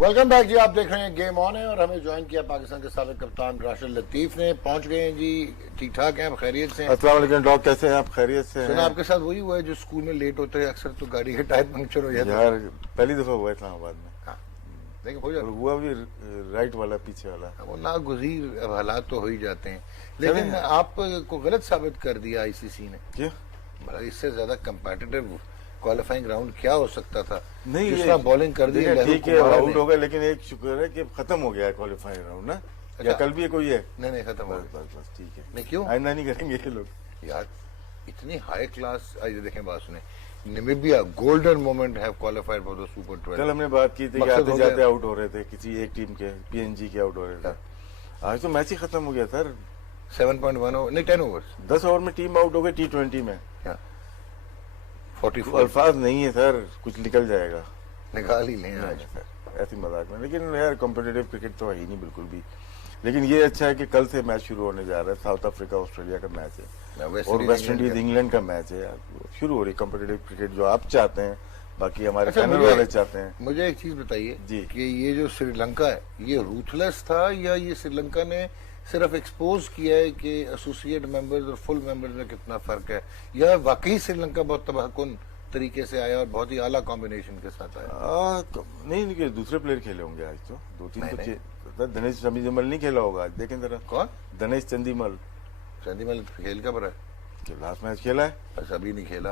Welcome back जी। आप देख रहे हैं गेम ऑन है और हमें ज्वाइन किया पाकिस्तान के साबिक कप्तान राशिद लतीफ ने। पहुंच गए हैं जी, ठीक ठाक हैं, खैरियत से? अस्सलाम वालेकुम डॉग, कैसे हैं आप? खैरियत से हैं? सुना आपके साथ वही हुआ है जो स्कूल में लेट होते हैं अक्सर, तो गाड़ी के टायर पंक्चर हो जाते हैं। यार पहली दफा हुआ इस्लामाबाद में। हाँ, देखिए हो जाता है। हुआ भी राइट वाला, पीछे वाला। वो नागुज़ीर अब हालात तो हो ही जाते हैं, लेकिन आपको गलत साबित कर दिया आईसीसी ने। क्यों? इससे ज्यादा कंपेटिटिव क्वालिफाइंग राउंड क्या हो सकता था? नहीं, जिस तरह बॉलिंग कर दी, ठीक है आउट हो गया, लेकिन एक शुक्र है कि खत्म हो गया है क्वालिफाइंग राउंड ना। या कल भी कोई है? नहीं खत्म हो गया। बस ठीक है। नहीं क्यों आइंदा नहीं करेंगे ये लोग यार, इतनी हाई क्लास। आइए देखें, बात सुने। Namibia golden moment have qualified for the super 12। कल हमने बात की थी कि आते जाते आउट हो रहे थे, किसी एक टीम के पीएनजी के आउट हो रहे थे। आज तो मैच ही खत्म हो गया सर। 7.1 ओवर नहीं 10 ओवर्स, 10 ओवर में टीम आउट हो गई T20 में। 44 अल्फाज नहीं है सर, कुछ निकल जाएगा, निकाल ही लें आज। ऐसी मजाक में। लेकिन यार कॉम्पिटिटिव क्रिकेट तो है ही नहीं बिल्कुल भी। लेकिन ये अच्छा है कि कल से मैच शुरू होने जा रहा है। साउथ अफ्रीका ऑस्ट्रेलिया का मैच है और वेस्ट इंडीज इंग्लैंड का मैच है। शुरू हो रही कॉम्पिटिटिव क्रिकेट जो आप चाहते हैं, बाकी हमारे चैनल वाले चाहते हैं। मुझे एक चीज बताइए जी कि ये जो श्रीलंका है, ये रूथलेस था या ये श्रीलंका ने सिर्फ एक्सपोज किया है कि एसोसिएट मेंबर्स और फुल मेंबर्स में कितना फर्क है, या वाकई श्रीलंका बहुत तबाहकुन तरीके से आया और बहुत ही आला कॉम्बिनेशन के साथ आया? नहीं, दूसरे प्लेयर खेले होंगे आज तो। 2-3 तो दिनेश चंदीमल नहीं खेला होगा आज, देखें जरा। कौन? दिनेश चंदीमल खेल का बड़ा लास्ट मैच खेला है, बस अभी नहीं खेला।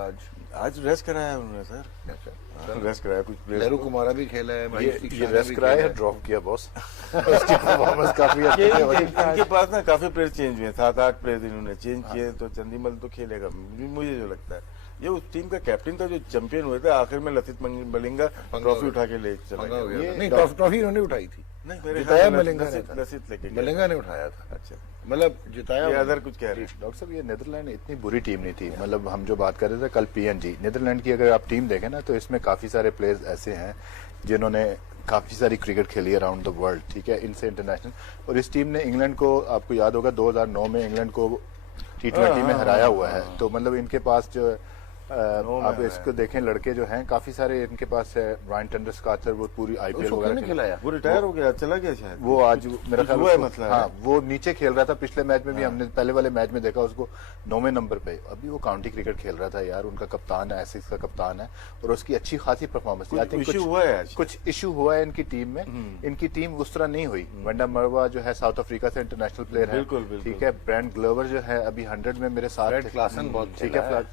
आज रेस्ट कराया उन्होंने सर। अच्छा, रेस्ट कराया कुछ प्लेयर। नेहरू कुमारा भी खेला है। ये रेस्ट कराया है, ड्रॉप किया बॉस। उसकी परफॉर्मेंस काफी अच्छी है। इनके पास ना काफी प्लेयर चेंज हुए, 7-8 प्लेयर इन्होंने चेंज किए, तो चंदीमल तो खेलेगा मुझे जो लगता है। ये उस टीम का कैप्टन था जो चैंपियन हुए थे, आखिर में लसित मलिंगा ट्रॉफी उठा के ले चला गया। नहीं, ट्रॉफी उन्होंने उठाई थी। नहीं, मेरे जिताया मलिंगा ने उठाया था। अच्छा, मतलब जिताया। अदर कुछ कह रहे हैं डॉक्टर साहब, ये नीदरलैंड इतनी बुरी टीम नहीं थी। मतलब हम जो बात कर रहे थे कल पीएनजी, नीदरलैंड की अगर आप टीम देखें ना, तो इसमें काफी सारे प्लेयर्स ऐसे हैं जिन्होंने काफी सारी क्रिकेट खेली है अराउंड द वर्ल्ड, ठीक है, इनसे इंटरनेशनल। और इस टीम ने इंग्लैंड को, आपको याद होगा 2009 में इंग्लैंड को T20 में हराया हुआ है। तो मतलब इनके पास जो आप इसको देखें, लड़के जो हैं काफी सारे इनके पास है। ब्रायन टेंडरस्कॉचर, वो पूरी आईपीएल वगैरह खिलाया, वो रिटायर हो गया, चला गया शायद। वो आज मेरा ख्याल है मसला। हाँ, वो नीचे खेल रहा था पिछले मैच में भी। हमने पहले वाले मैच में देखा उसको 9वें नंबर पे। अभी वो काउंटी क्रिकेट खेल रहा था यार। उनका कप्तान है, एसिक्स का कप्तान है, और उसकी अच्छी खासी परफॉर्मेंस थी। कुछ इशू हुआ है इनकी टीम में। इनकी टीम उस तरह नहीं हुई। वंडा मरवा जो है साउथ अफ्रीका से इंटरनेशनल प्लेयर है, ठीक है। ब्रायन ग्लोवर जो है अभी 100 में मेरे साथ, ठीक है,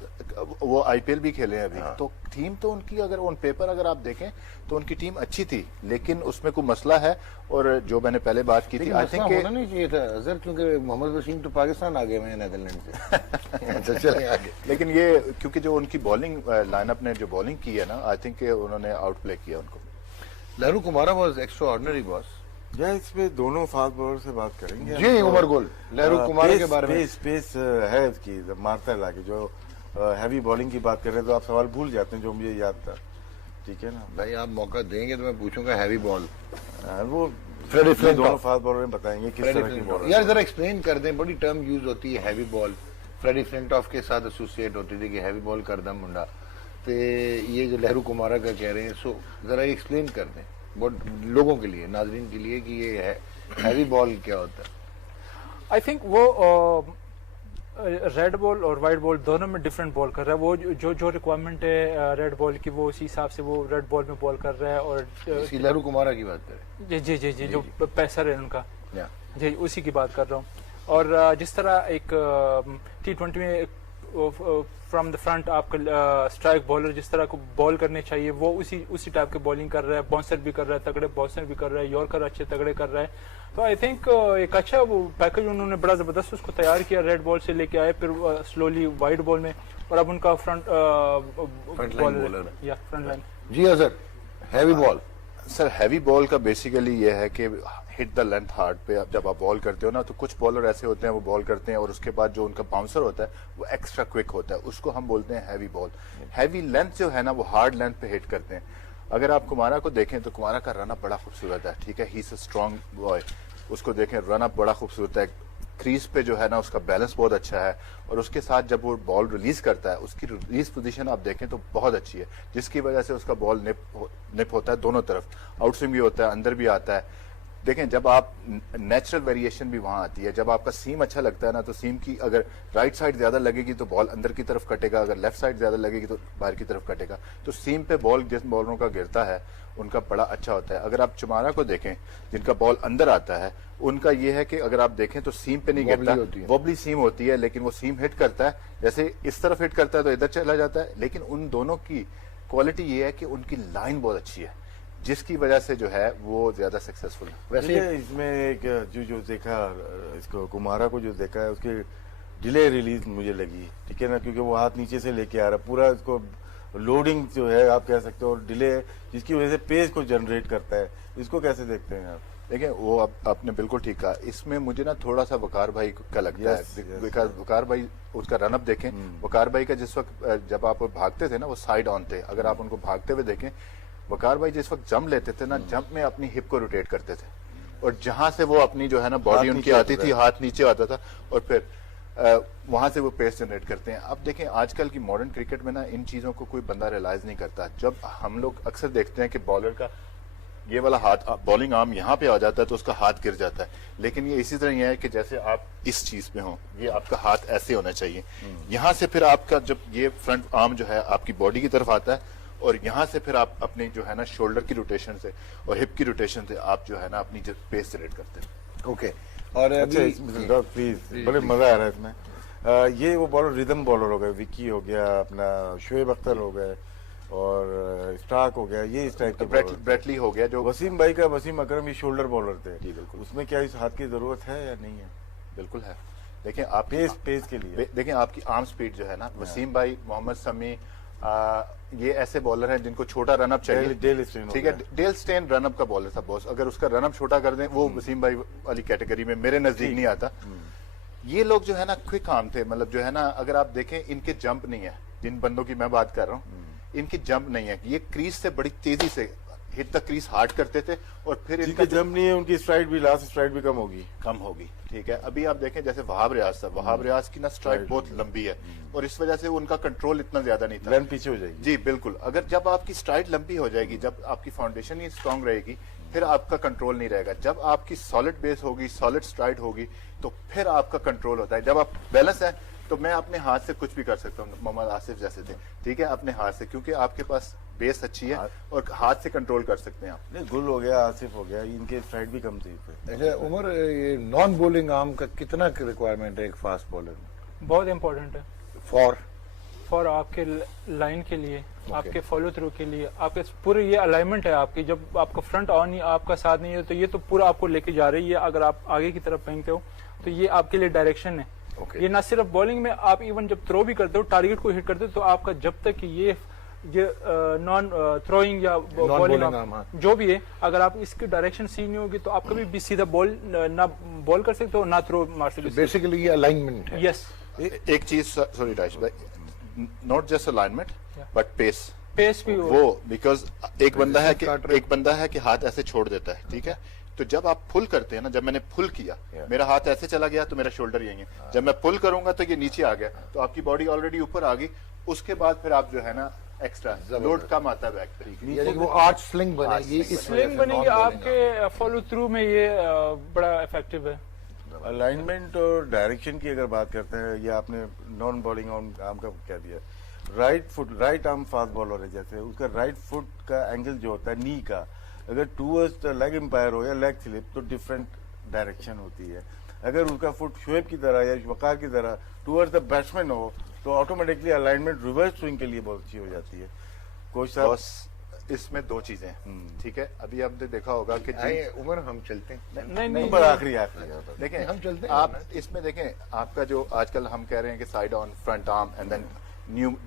वो आईपीएल भी खेले हैं अभी। तो टीम तो उनकी, अगर ऑन पेपर अगर आप देखें तो उनकी टीम अच्छी थी, लेकिन उसमें कोई मसला है। और जो मैंने पहले बात की थी, आई थिंक होना नहीं चाहिए था अजहर, क्योंकि मोहम्मद वसीम तो पाकिस्तान आ गए हैं नेदरलैंड से। तो चले आगे। लेकिन ये क्योंकि जो उनकी बॉलिंग लाइनअप ने जो बॉलिंग की है ना, आई थिंक उन्होंने आउट प्ले किया उनको। Nehru Kumara was extraordinary boss. या इस पे दोनों फास्ट बॉलर से बात करेंगे जी। उमर गुल, नेहरू कुमार के बारे में स्पेस है इसकी, मारता है लाके। जो हैवी बॉलिंग की बात कर रहे हैं तो आप सवाल भूल जाते हैं जो मुझे याद था, ठीक है ना भाई। आप मौका देंगे तो मैं पूछूंगा हैवी बॉल। वो दोनों फास्ट बॉलर बताएंगे किस तरह की बॉल। यार जरा एक्सप्लेन कर दें, बड़ी टर्म यूज होती है हैवी बॉल। फ्रेडी फ्लिंटॉफ के साथ एसोसिएट होती थी कि हैवी बॉल कर दम मुंडा। तो ये जो नेहरू कुमारा का कह रहे हैं, सो जरा एक्सप्लेन कर दें बहुत लोगों के लिए, नाजरीन के लिए, कि ये है हैवी बॉल क्या होता है। आई थिंक वो रेड बॉल और वाइट बॉल दोनों में डिफरेंट बॉल कर रहा है। वो जो रिक्वायरमेंट है रेड बॉल की, वो उसी हिसाब से वो रेड बॉल में बॉल कर रहा है। और नेहरू कुमारा की बात करें, जी जी जी जी, जो पेसर है उनका, जी उसी की बात कर रहा हूँ। और जिस तरह एक T20 में फ्रॉम द फ्रंट आपका स्ट्राइक बॉलर जिस तरह को बॉल करने चाहिए, वो उसी टाइप के बॉलिंग कर रहा है। बाउंसर भी कर रहा है, तगड़े बाउंसर भी कर रहा है, यॉर्कर अच्छे तगड़े कर रहा है। तो आई थिंक एक अच्छा वो पैकेज उन्होंने बड़ा जबरदस्त उसको तैयार किया। रेड बॉल से लेके आए, फिर स्लोली वाइट बॉल में, और अब उनका फ्रंट बॉलर या फ्रंट लाइन। जी sir, heavy ball. Sir heavy ball का बेसिकली ये है कि हिट द लेंथ हार्ड पे जब आप बॉल करते हो ना, तो कुछ बॉलर ऐसे होते हैं वो बॉल करते हैं और उसके बाद जो उनका बाउंसर होता है वो एक्स्ट्रा क्विक होता है, उसको हम बोलते हैं हैवी बॉल। हैवी लेंथ जो है ना, वो हार्ड लेंथ पे हिट करते हैं। अगर आप कुमारा को देखें तो कुमारा का रन अप बड़ा खूबसूरत है, ठीक है, he is a strong boy. उसको देखें, रन अप बड़ा खूबसूरत है, क्रीज पे जो है ना उसका बैलेंस बहुत अच्छा है, और उसके साथ जब वो बॉल रिलीज करता है उसकी रिलीज पोजीशन आप देखें तो बहुत अच्छी है, जिसकी वजह से उसका बॉल निप होता है दोनों तरफ, आउट स्विंग भी होता है, अंदर भी आता है। देखें जब आप नेचुरल वेरिएशन भी वहां आती है, जब आपका सीम अच्छा लगता है ना, तो सीम की अगर राइट साइड ज्यादा लगेगी तो बॉल अंदर की तरफ कटेगा, अगर लेफ्ट साइड ज्यादा लगेगी तो बाहर की तरफ कटेगा। तो सीम पे बॉल जिस बॉलरों का गिरता है उनका बड़ा अच्छा होता है। अगर आप चुमारा को देखें जिनका बॉल अंदर आता है, उनका ये है कि अगर आप देखें तो सीम पे नहीं गिरता, वॉबली सीम होती है, लेकिन वो सीम हिट करता है, जैसे इस तरफ हिट करता है तो इधर चला जाता है। लेकिन उन दोनों की क्वालिटी ये है कि उनकी लाइन बहुत अच्छी है, जिसकी वजह से जो है वो ज्यादा सक्सेसफुल है। वैसे इसमें एक जो देखा इसको कुमारा को जो देखा है उसकी डिले रिलीज मुझे लगी, ठीक है ना, क्योंकि वो हाथ नीचे से लेके आ रहा है, पूरा इसको लोडिंग जो है आप कह सकते हो, डिले जिसकी वजह से पेस को जनरेट करता है, इसको कैसे देखते हैं आप? देखिए वो आपने बिल्कुल ठीक कहा, इसमें मुझे ना थोड़ा सा वकार भाई का लगता है, बिकॉज वकार भाई उसका रनअप देखें, वकार भाई का जिस वक्त जब आप भागते थे ना वो साइड ऑन थे, अगर आप उनको भागते हुए देखें, वकार भाई जिस वक्त जंप लेते थे ना, जंप में अपनी हिप को रोटेट करते थे, और जहां से वो अपनी जो है ना बॉडी उनकी आती थी, हाथ नीचे आता था, और फिर वहां से वो पेस जनरेट करते हैं। अब देखें आजकल की मॉडर्न क्रिकेट में ना इन चीजों को कोई बंदा रियलाइज नहीं करता। जब हम लोग अक्सर देखते हैं कि बॉलर का ये वाला हाथ बॉलिंग आर्म यहाँ पे आ जाता है तो उसका हाथ गिर जाता है, लेकिन ये इसी तरह ये है कि जैसे आप इस चीज में हो, ये आपका हाथ ऐसे होना चाहिए, यहाँ से फिर आपका जब ये फ्रंट आर्म जो है आपकी बॉडी की तरफ आता है, और यहाँ से फिर आप अपनी जो है ना शोल्डर की रोटेशन से और हिप की रोटेशन से आप जो है ना अपनी पेस जनरेट करते हैं। ओके, और अच्छा प्लीज, बड़े मजा आ रहा है इसमें। ये वो बॉलर रिदम बॉलर हो गए, विक्की हो गया, अपना शोएब अख्तर हो गए, और स्टार्क हो गया, ये इस टाइप के ब्रेटली हो गया, जो वसीम भाई का, वसीम अकरम ये शोल्डर बॉलर थे, बिल्कुल, उसमें क्या इस हाथ की जरूरत है या नहीं है? बिल्कुल है। देखें आप पेस के लिए देखें आपकी आर्म स्पीड जो है ना, वसीम भाई, मोहम्मद शमी, ये ऐसे बॉलर हैं जिनको छोटा रनअप चाहिए। डेल स्टेन, ठीक है, डेल स्टेन रनअप का बॉलर था बॉस, अगर उसका रनअप छोटा कर दें वो वसीम भाई वाली कैटेगरी में मेरे नजदीक नहीं आता। ये लोग जो है ना क्विक आर्म थे, मतलब जो है ना अगर आप देखें इनके जंप नहीं है, जिन बंदों की मैं बात कर रहा हूँ इनकी जंप नहीं है, ये क्रीज से बड़ी तेजी से हिट द क्रीज हार्ड करते थे, और फिर इनका जंप नहीं है, उनकी स्ट्राइड भी, लास्ट स्ट्राइड भी कम होगी। ठीक है, अभी आप देखें जैसे वहाब रियाज था, वहाब रियाज की ना स्ट्राइड बहुत लंबी है, और इस वजह से उनका कंट्रोल इतना ज्यादा नहीं था, लेंथ पीछे हो जाएगी। जी बिल्कुल, अगर जब आपकी स्ट्राइड लंबी हो जाएगी, जब आपकी फाउंडेशन ही स्ट्रांग रहेगी, फिर आपका कंट्रोल नहीं रहेगा। जब आपकी सॉलिड बेस होगी, सॉलिड स्ट्राइड होगी, तो फिर आपका कंट्रोल होता है। जब आप बैलेंस है तो मैं अपने हाथ से कुछ भी कर सकता हूँ, मोहम्मद आसिफ जैसे थे, ठीक है, अपने हाथ से, क्योंकि आपके पास बेस अच्छी है और हाथ से कंट्रोल कर सकते हैं आप। नहीं, गुल हो गया, आसिफ हो गया, इनके स्ट्राइड भी कम थी। अच्छा उमर, ये नॉन बॉलिंग आर्म का कितना रिक्वायरमेंट है एक फास्ट बॉलर में? बहुत इंपॉर्टेंट है फॉर आपके लाइन के लिए, आपके फॉलो थ्रू के लिए, आपके पूरे ये अलाइनमेंट है आपकी। जब आपका फ्रंट ऑन ही आपका साथ नहीं है तो ये तो पूरा आपको लेके जा रही है। अगर आप आगे की तरफ फेंकते हो तो ये आपके लिए डायरेक्शन है। ये ना सिर्फ बॉलिंग में, आप इवन जब थ्रो भी करते हो, टारगेट को हिट करते हो, तो आपका जब तक ये नॉन थ्रोइंग या बॉलिंग जो भी है, अगर आप इसकी डायरेक्शन सी नहीं होगी तो आप कभी भी सीधा बॉल ना बॉल कर सकते हो ना थ्रो मार सकते हो। बेसिकली ये अलाइनमेंट है। यस, एक चीज, सॉरी राइश भाई, not just alignment but pace भी वो, बिकॉज एक बंदा है कि हाथ ऐसे छोड़ देता है, ठीक है, तो जब आप फुल करते हैं ना, जब मैंने फुल किया, मेरा हाथ ऐसे चला गया तो मेरा शोल्डर यही है, जब मैं पुल करूंगा तो ये नीचे आ गया, तो आपकी बॉडी ऑलरेडी ऊपर आ गई, उसके बाद फिर आप जो है ना एक्स्ट्रा लोड कम आता है बैक पे, यानी वो आर्च स्लिंग बनेगी, स्लिंग बनेगी आपके फॉलो थ्रू में, ये बड़ा इफेक्टिव है। अलाइनमेंट और डायरेक्शन की अगर बात करते हैं, ये आपने नॉन बॉलिंग आर्म का कह दिया, right foot, right arm fast bowler है, जैसे उसका राइट फुट का एंगल जो होता है नी का, अगर टूवर्ड्स लेग एम्पायर हो या लेग स्लिप तो डिफरेंट डायरेक्शन होती है। अगर उसका फुट शोएब की तरह या वकार की तरह टूवर्ड्स द बैट्समैन हो तो ऑटोमेटिकली अलाइनमेंट रिवर्स स्विंग के लिए बहुत अच्छी हो जाती है। कोच साहब, इसमें दो चीजें, ठीक है, अभी आपने देखा होगा कि उमर हम चलते हैं, नहीं पर आखिरी देखें हम चलते हैं, आप इसमें देखें आपका जो आजकल हम कह रहे हैं कि side on front arm and then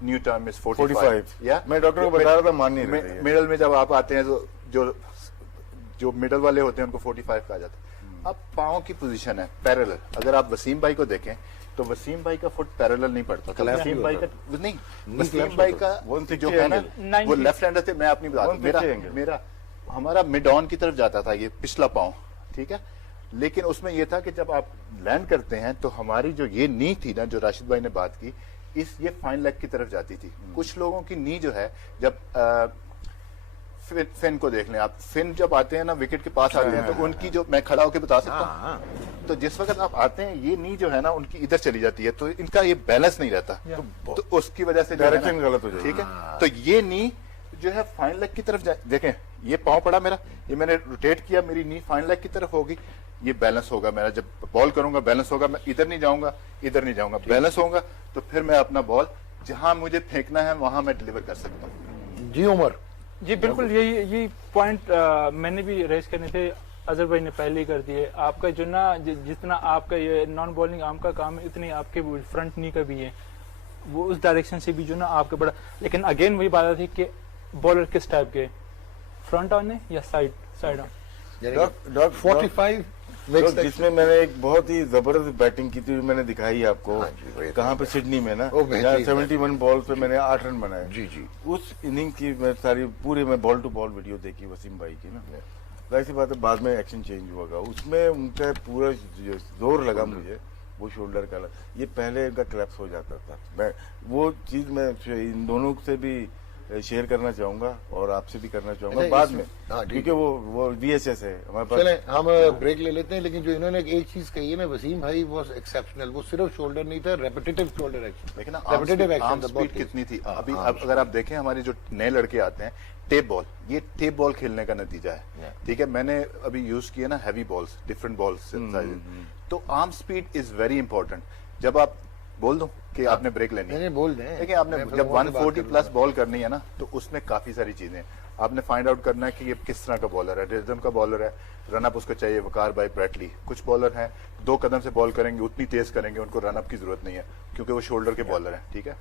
new term is 45, या मैं डॉक्टर को बता रहा था, मान नहीं रहे। मिडल में जब आप आते हैं तो जो मिडल वाले होते हैं उनको 45 कहा जाता है। अब पाँव की पोजीशन है पैरेलल, अगर आप वसीम भाई को देखें तो वसीम भाई का फुट पैरेलल नहीं पड़ता था, वसीम भाई का नहीं, वसीम भाई का जो है ना वो लेफ्ट हैंडर थे, मैं अपनी बता दूं, मेरा हमारा मिड ऑन की तरफ जाता था ये पिछला पाँव, ठीक है, लेकिन उसमें ये था कि जब आप लैंड करते हैं तो हमारी जो ये नी थी ना, जो राशिद भाई ने बात की, ये फाइन लेग की तरफ जाती थी। कुछ लोगों की नी जो है, जब फिन को देख लें आप, फिन जब आते हैं ना विकेट के पास आते हैं तो उनकी जो, मैं खड़ा होकर बता सकता हूँ, तो जिस वक्त आप आते हैं ये नी जो है ना उनकी इधर चली जाती है, तो इनका ये बैलेंस नहीं रहता, तो उसकी वजह से डायरेक्शन गलत हो जाती है। ठीक है, तो ये नी जो है फाइन लेग की तरफ देखें, ये पांव पड़ा मेरा, ये मैंने रोटेट किया, मेरी नी फाइन लेग की तरफ होगी, ये बैलेंस होगा मेरा, जब बॉल करूंगा बैलेंस होगा, मैं इधर नहीं जाऊंगा इधर नहीं जाऊंगा, बैलेंस होगा, तो फिर मैं अपना बॉल जहां मुझे फेंकना है वहां मैं डिलीवर कर सकता हूँ। जी उमर। जी बिल्कुल, यही पॉइंट मैंने भी रेस करने थे, अजहर भाई ने पहले ही कर दिए। आपका जो ना जितना आपका ये नॉन बॉलिंग आर्म का काम है, उतनी आपके फ्रंट नी का भी है, वो उस डायरेक्शन से भी जो ना आपके बड़ा, लेकिन अगेन वही बात थी कि बॉलर किस टाइप के, फ्रंट ऑन है या साइड ऑन। 45 जिसमें मैंने एक बहुत ही जबरदस्त बैटिंग की थी, मैंने दिखाई आपको, कहाँ पे, सिडनी में ना, 71 बॉल पे मैंने 8 रन बनाए। जी जी, उस इनिंग की मैं सारी पूरी मैं बॉल टू बॉल वीडियो देखी वसीम भाई की ना, जाहिर सी बात है बाद में एक्शन चेंज हुआ, उसमें उनका पूरा जोर लगा मुझे, वो शोल्डर का, ये पहले इनका क्लैप्स हो जाता था। मैं वो चीज मैं इन दोनों से भी शेयर करना चाहूंगा और आपसे भी करना चाहूंगा बाद में, क्योंकि वो VHS है हमारे पास। चलें हम ब्रेक ले लेते हैं, लेकिन जो इन्होंने एक चीज कही है ना वसीम भाई, वाज एक्सेप्शनल, वो सिर्फ शोल्डर नहीं था, रेपिटेटिव शोल्डर एक्शन। लेकिन आर्म स्पीड कितनी थी अभी, अगर आप देखें हमारे जो नए लड़के आते हैं, टेप बॉल, ये टेप बॉल खेलने का नतीजा है। ठीक है, मैंने अभी यूज किया ना हैवी बॉल्स, डिफरेंट बॉल्स, तो arm speed is very important. जब आप बोल दो कि आपने ब्रेक लेनी है, बोल दें, देखिए आपने जब 140 प्लस बॉल करनी है ना, तो उसमें काफी सारी चीजें आपने फाइंड आउट करना है कि ये किस तरह का बॉलर है, रिदम का बॉलर है, रन अप उसको चाहिए, वकार भाई ब्रैटली, कुछ बॉलर हैं 2 कदम से बॉल करेंगे, उतनी तेज करेंगे, उनको रन अप की जरूरत नहीं है क्योंकि वो शोल्डर के बॉलर हैं। ठीक है,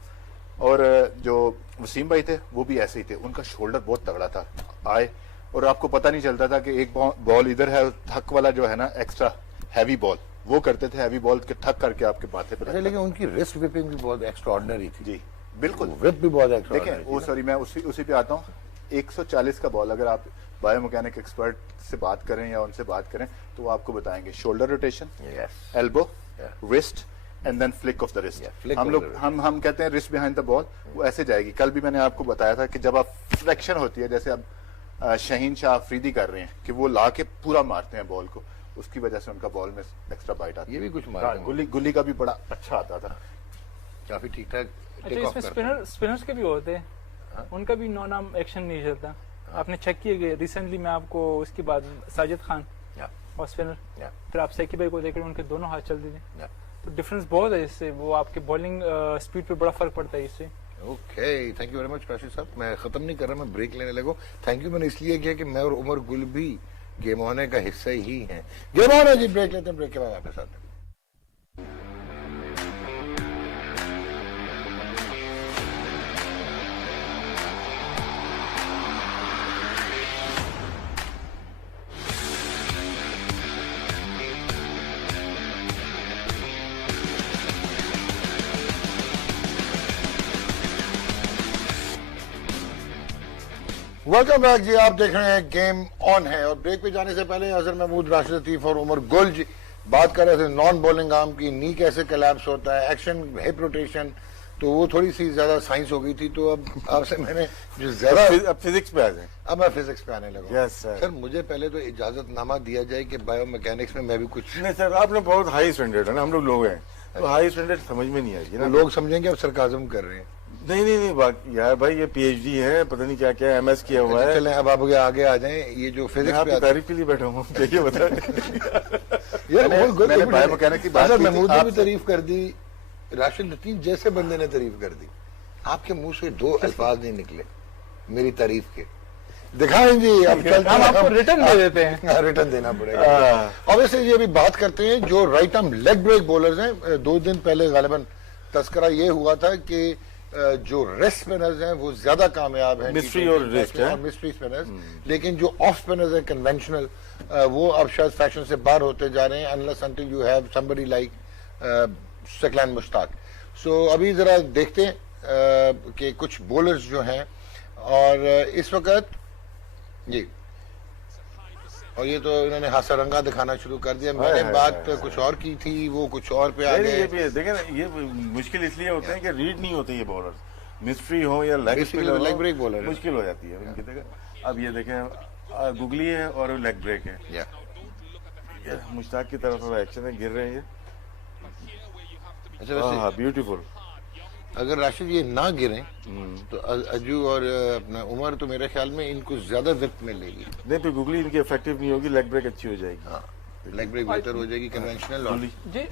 और जो वसीम भाई थे वो भी ऐसे ही थे, उनका शोल्डर बहुत तगड़ा था, आए और आपको पता नहीं चलता था कि एक बॉल इधर है, थक वाला जो है ना एक्स्ट्रा हैवी बॉल वो करते थे, हैवी बॉल के ठक करके आपके माथे पे। लेकिन उनकी रिस्ट विपिंग भी बहुत एक्स्ट्राऑर्डिनरी थी। जी बिल्कुल, विप भी बहुत एक्स्ट्राऑर्डिनरी। देखिए वो सॉरी मैं उसी पे आता हूँ, 140 का बॉल अगर आप बायोमैकेनिक एक्सपर्ट से बात करें या उनसे बात करें तो वो आपको बताएंगे shoulder rotation, elbow, wrist and then flick of the wrist. हम कहते हैं रिस्ट बिहाइंड द बॉल, वो ऐसे जाएगी। कल भी मैंने आपको बताया था कि जब आप फ्लेक्शन होती है, जैसे अब शाहीन शाह अफरीदी कर रहे हैं कि वो ला के पूरा मारते हैं बॉल को, उसकी वजह से उनका बॉल में एक्स्ट्रा बाइट आती है। ये भी कुछ मारते हैं, गुल्ली का भी बड़ा अच्छा आता था, काफी ठीक ठाक। अच्छा, इसमें स्पिनर्स के भी होते हैं, उनका भी नॉन आर्म एक्शन नहीं चलता। आपने चेक किए रिसेंटली में आपको उसके बाद साजिद खान और स्पिनर, फिर आप सैकी भाई को देखकर उनके दोनों हाथ चलते थे, तो डिफरेंस बहुत है इससे, वो आपके बॉलिंग स्पीड पे बड़ा फर्क पड़ता है इससे। Okay, thank you very much Rashid साहब। मैं खत्म नहीं कर रहा, मैं ब्रेक लेने लगूं। थैंक यू मैंने इसलिए किया कि मैं और उमर गुल भी गेम ऑन का हिस्सा ही है। गेम ऑन है जी, ब्रेक लेते हैं, ब्रेक के बाद वापस आते हैं। वेलकम बैक जी, आप देख रहे हैं गेम ऑन है। और ब्रेक पे जाने से पहले अजहर महमूद, राशिद लतीफ और उमर गुल जी बात कर रहे थे नॉन बॉलिंग आर्म की, नी कैसे कोलैप्स होता है, एक्शन, हिप रोटेशन, तो वो थोड़ी सी ज्यादा साइंस हो गई थी। तो अब आपसे मैंने जो ज्यादा अब फिजिक्स पे आ जाए, अब मैं फिजिक्स पे आने लगा। yes, सर मुझे पहले तो इजाजतनामा दिया जाए कि बायोमैकेनिक्स में मैं भी कुछ। नहीं सर, आपने बहुत हाई स्टैंडर्ड है ना, हम लोग हैं तो हाई स्टैंडर्ड समझ में नहीं आएगी ना, लोग समझेंगे आप सरकाजम कर रहे हैं। नहीं यार भाई, ये PhD है, पता नहीं क्या क्या MS किया हुआ है। चलें अब आप आगे आ जाएं, ये जो फिजिक्स पे तारीफ के लिए बैठा हूँ, क्या बता मैंने बायोमैकेनिक की बात की, महमूद ने भी तारीफ कर दी, राशिद लतीफ जैसे बंदे ने तारीफ कर दी, आपके मुंह से 2 अल्फाज नहीं निकले मेरी तारीफ के। दिखाएं जी, अब चलते हम आपको रिटर्न दे देते हैं। रिटर्न देना पड़ेगा। ऑब्वियसली ये भी बात करते हैं जो right arm leg break bowlers हैं। 2 दिन पहले गालिबन तस्करा ये हुआ था कि जो रेस्ट स्पिनर्स हैं वो ज्यादा कामयाब हैं, मिस्ट्री और रेस्ट है, मिस्ट्री स्पिनर्स, लेकिन जो ऑफ स्पिनर्स हैं कन्वेंशनल, वो अब शायद फैशन से बाहर होते जा रहे हैं, unless until you have somebody like Saqlain Mushtaq. So अभी जरा देखते हैं कि कुछ बॉलर्स जो हैं, और इस वक्त जी और ये तो इन्होंने हासारंगा दिखाना शुरू कर दिया। मैंने बात कुछ और की थी, वो कुछ और पे आ गए। ये भी देखे ना, ये मुश्किल इसलिए होते हैं कि रीड नहीं होते ये बॉलर, मिस्ट्री हो या लेग ब्रेक बॉलर मुश्किल हो जाती है उनकी। देखें अब ये देखें गुगली है और लेग ब्रेक है, मुश्ताक की तरफ एक्शन है, गिर रहे हैं ये। अच्छा वैसे ब्यूटीफुल। अगर राशिद ये ना गिरे तो अजू और अपना उमर तो मेरे ख्याल में इनको ज्यादा विकेट मिलेगी। नहीं तो गुगली इनकी इफेक्टिव नहीं होगी, लेग ब्रेक अच्छी हो जाएगी। हाँ लेग ब्रेक बेहतर हो जाएगी कन्वेंशनल। जी